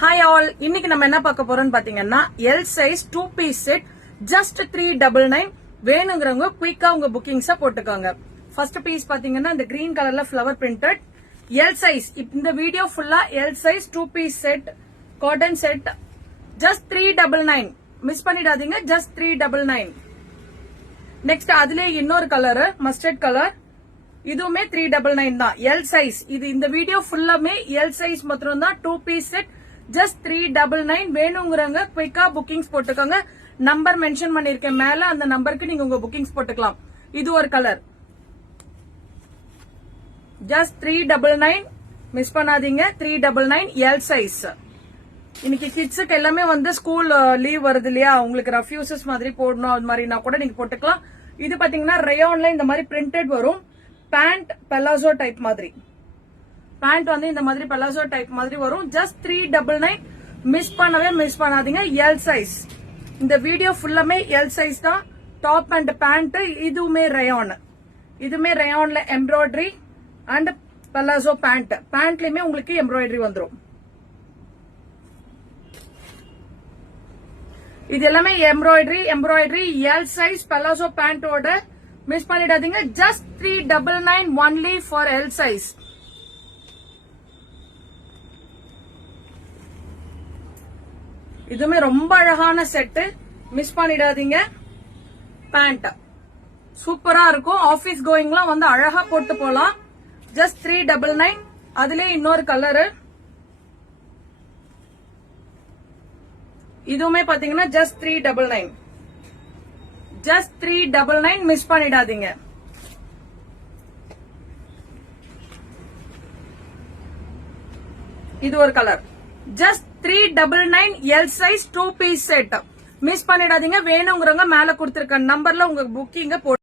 Hi all, இன்னைக்கு நம்ம என்ன பார்க்க போறோம்னு பாத்தீங்கன்னா L size 2 piece set just 399 வேணுங்கறவங்க குயிக்கா உங்க புக்கிங்ஸ் போட்டுக்கோங்க. ஃபர்ஸ்ட் பீஸ் பாத்தீங்கன்னா இந்த கிரீன் கலர்ல ஃப்ளவர் பிரிண்டட் L size. இந்த வீடியோ ஃபுல்லா L size 2 piece set cotton set just 399. Miss பண்ணிடாதீங்க, just 399. நெக்ஸ்ட் அதுலயே இன்னொரு கலர் மஸ்டர்ட் கலர், இதுவுமே 399 தான். L size. இது இந்த வீடியோ ஃபுல்லாமே L size மட்டும் தான். 2 piece set just 399. வேணுங்கறவங்க குயிக்கா புக்கிங்ஸ் போட்டுக்கோங்க. நம்பர் மென்ஷன் பண்ணிருக்கேன் மேல, அந்த நம்பருக்கு நீங்க உங்க புக்கிங்ஸ் போட்டுக்கலாம். இது ஒரு கலர் just 399. மிஸ் பண்ணாதீங்க, 399 L size. இன்னைக்கு கிட்ஸுக்கு எல்லாமே வந்து ஸ்கூல் லீவ் வருது இல்லையா, உங்களுக்கு ரஃப்யூசஸ் மாதிரி போடணும் அது மாதிரினா கூட நீங்க போட்டுக்கலாம். இது பாத்தீங்கன்னா ரேயான்ல இந்த மாதிரி பிரிண்டட் வரும். பேண்ட் பெலாசோ டைப் மாதிரி, பேண்ட் வந்து இந்த மாதிரி பெலாசோ டைப் மாதிரி வரும். ஜஸ்ட் 399. மிஸ் பண்ணாதீங்க. L size. இந்த வீடியோ ஃபுல்லாமே L சைஸ் தான். Top and pant. இதுவுமே ரேயான், இதுமே ரேயான்ல எம்ப்ராய்டரி அண்ட் பெலாசோ பேண்ட். பேண்ட்லயுமே உங்களுக்கு எம்ப்ராய்டரி வந்துடும். இது எல்லாமே எம்ப்ராய்டரி L சைஸ் பெலாசோ பேண்டோட. மிஸ் பண்ணிடாதீங்க. Just 399 only for L size. இதுமே ரொம்ப அழகான செட், மிஸ் பண்ணிடாதீங்க. பேண்ட் சூப்பரா இருக்கும். ஆபீஸ் கோயிங்லாம் வந்து அழகா போட்டு போலாம். ஜஸ்ட் 399. அதுல இன்னொரு கலரு, இதுவுமே பாத்தீங்கன்னா ஜஸ்ட் 399. ஜஸ்ட் 399. மிஸ் பண்ணிடாதீங்க. இது ஒரு colour just 399 L size 2 piece set. Miss பண்ணிடாதீங்க. வேணுங்கிறவங்க மேல கொடுத்திருக்க நம்பர்ல உங்க புக்கிங்க போட்டு